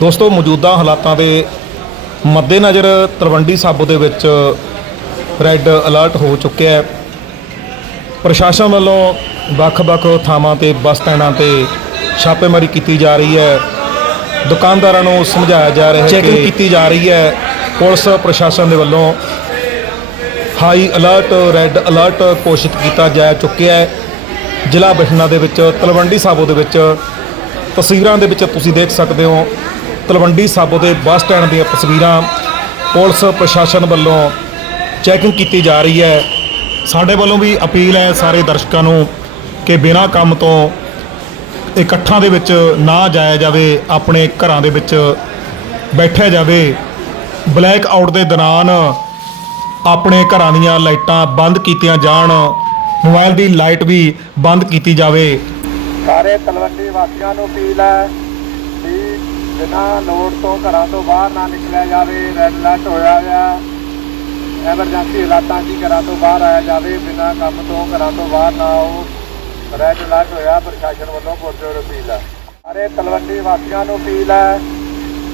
ਦੋਸਤੋ ਮੌਜੂਦਾ ਹਾਲਾਤਾਂ ਦੇ ਮੱਦੇਨਜ਼ਰ ਤਲਵੰਡੀ ਸਾਬੋ ਦੇ ਵਿੱਚ ਰੈੱਡ ਅਲਰਟ ਹੋ ਚੁੱਕਿਆ ਹੈ। ਪ੍ਰਸ਼ਾਸਨ ਵੱਲੋਂ ਵੱਖ-ਵੱਖ ਥਾਵਾਂ ਤੇ ਬੱਸ ਸਟੈਂਡਾਂ ਤੇ ਛਾਪੇਮਾਰੀ ਕੀਤੀ ਜਾ ਰਹੀ ਹੈ। ਦੁਕਾਨਦਾਰਾਂ ਨੂੰ ਸਮਝਾਇਆ ਜਾ ਰਿਹਾ ਹੈ ਚੈਕਿੰਗ ਕੀਤੀ ਜਾ ਰਹੀ ਹੈ। ਪੁਲਿਸ ਪ੍ਰਸ਼ਾਸਨ ਦੇ ਵੱਲੋਂ ਹਾਈ ਅਲਰਟ ਰੈੱਡ ਅਲਰਟ ਘੋਸ਼ਿਤ ਕੀਤਾ ਜਾ ਚੁੱਕਿਆ ਹੈ। ਜ਼ਿਲ੍ਹਾ ਬਠਿੰਡਾ ਦੇ ਵਿੱਚ ਤਲਵੰਡੀ ਸਾਬੋ ਦੇ ਵਿੱਚ ਤਸਵੀਰਾਂ ਦੇ ਵਿੱਚ ਤੁਸੀਂ ਦੇਖ ਸਕਦੇ ਹੋ ਤਲਵੰਡੀ ਸਾਬੋ ਦੇ ਬੱਸ ਸਟੈਂਡ ਦੀਆਂ ਤਸਵੀਰਾਂ ਪੁਲਿਸ ਪ੍ਰਸ਼ਾਸਨ ਵੱਲੋਂ ਚੈਕਿੰਗ ਕੀਤੀ ਜਾ ਰਹੀ ਹੈ। ਸਾਡੇ ਵੱਲੋਂ ਵੀ ਅਪੀਲ ਹੈ ਸਾਰੇ ਦਰਸ਼ਕਾਂ ਨੂੰ ਕਿ ਬਿਨਾਂ ਕੰਮ ਤੋਂ ਇਕੱਠਾਂ ਦੇ ਵਿੱਚ ਨਾ ਜਾਇਆ ਜਾਵੇ, ਆਪਣੇ ਘਰਾਂ ਦੇ ਵਿੱਚ ਬੈਠਿਆ ਜਾਵੇ। ਬਲੈਕ ਆਊਟ ਦੇ ਦੌਰਾਨ ਆਪਣੇ ਘਰਾਂ ਦੀਆਂ ਲਾਈਟਾਂ ਬੰਦ ਕੀਤੀਆਂ ਜਾਣ, ਮੋਬਾਈਲ ਦੀ ਲਾਈਟ ਵੀ ਬੰਦ ਕੀਤੀ ਜਾਵੇ। ਸਾਰੇ ਤਲਵੰਡੀ ਵਾਸੀਆਂ ਨੂੰ ਅਪੀਲ ਹੈ ਬਿਨਾਂ ਲੋੜ ਤੋਂ ਘਰਾਂ ਤੋਂ ਬਾਹਰ ਨਾ ਨਿਕਲਿਆ ਜਾਵੇ ਰੈੱਡ ਅਲਰਟ ਹੋਇਆ ਹੋਇਆ ਐਮਰਜੈਂਸੀ ਹਾਲਾਤਾਂ 'ਚ ਘਰਾਂ ਤੋਂ ਬਾਹਰ ਆਇਆ ਜਾਵੇ, ਬਿਨਾਂ ਕੰਮ ਤੋਂ ਘਰਾਂ ਤੋਂ ਬਾਹਰ ਨਾ ਆਓ। ਰੈੱਡ ਅਲਰਟ ਹੋਇਆ, ਪ੍ਰਸ਼ਾਸਨ ਵੱਲੋਂ ਪੁਰਜੋਰ ਅਪੀਲ ਹੈ ਸਾਰੇ ਤਲਵੰਡੀ ਵਾਸੀਆਂ ਨੂੰ ਅਪੀਲ ਹੈ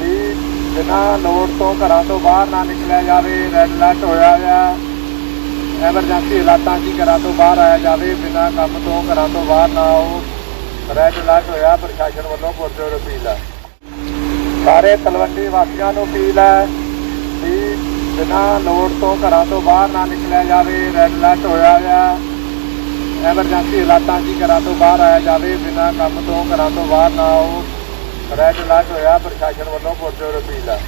ਕਿ ਬਿਨਾਂ ਲੋੜ ਤੋਂ ਘਰਾਂ ਤੋਂ ਬਾਹਰ ਨਾ ਨਿਕਲਿਆ ਜਾਵੇ ਰੈੱਡ ਅਲਰਟ ਹੋਇਆ ਹੋਇਆ ਐਮਰਜੈਂਸੀ ਹਾਲਾਤਾਂ 'ਚ ਘਰਾਂ ਤੋਂ ਬਾਹਰ ਆਇਆ ਜਾਵੇ, ਬਿਨਾਂ ਕੰਮ ਤੋਂ ਘਰਾਂ ਤੋਂ ਬਾਹਰ ਨਾ ਆਓ। ਰੈੱਡ ਅਲਰਟ ਹੋਇਆ, ਪ੍ਰਸ਼ਾਸਨ ਵੱਲੋਂ ਪੁਰਜੋਰ ਅਪੀਲ ਹੈ ਸਾਰੇ ਤਲਵੰਡੀ ਵਾਸੀਆਂ ਨੂੰ ਅਪੀਲ ਹੈ ਕਿ ਬਿਨਾਂ ਲੋੜ ਤੋਂ ਘਰਾਂ ਤੋਂ ਬਾਹਰ ਨਾ ਨਿਕਲਿਆ ਜਾਵੇ ਰੈੱਡ ਅਲਰਟ ਹੋਇਆ ਹੋਇਆ ਐਮਰਜੈਂਸੀ ਹਾਲਾਤਾਂ 'ਚ ਘਰਾਂ ਤੋਂ ਬਾਹਰ ਆਇਆ ਜਾਵੇ, ਬਿਨਾਂ ਕੰਮ ਤੋਂ ਘਰਾਂ ਤੋਂ ਬਾਹਰ ਨਾ ਆਓ ਰੈੱਡ ਅਲਰਟ ਹੋਇਆ, ਪ੍ਰਸ਼ਾਸਨ ਵੱਲੋਂ ਪੁਰਜੋਰ ਅਪੀਲ ਹੈ।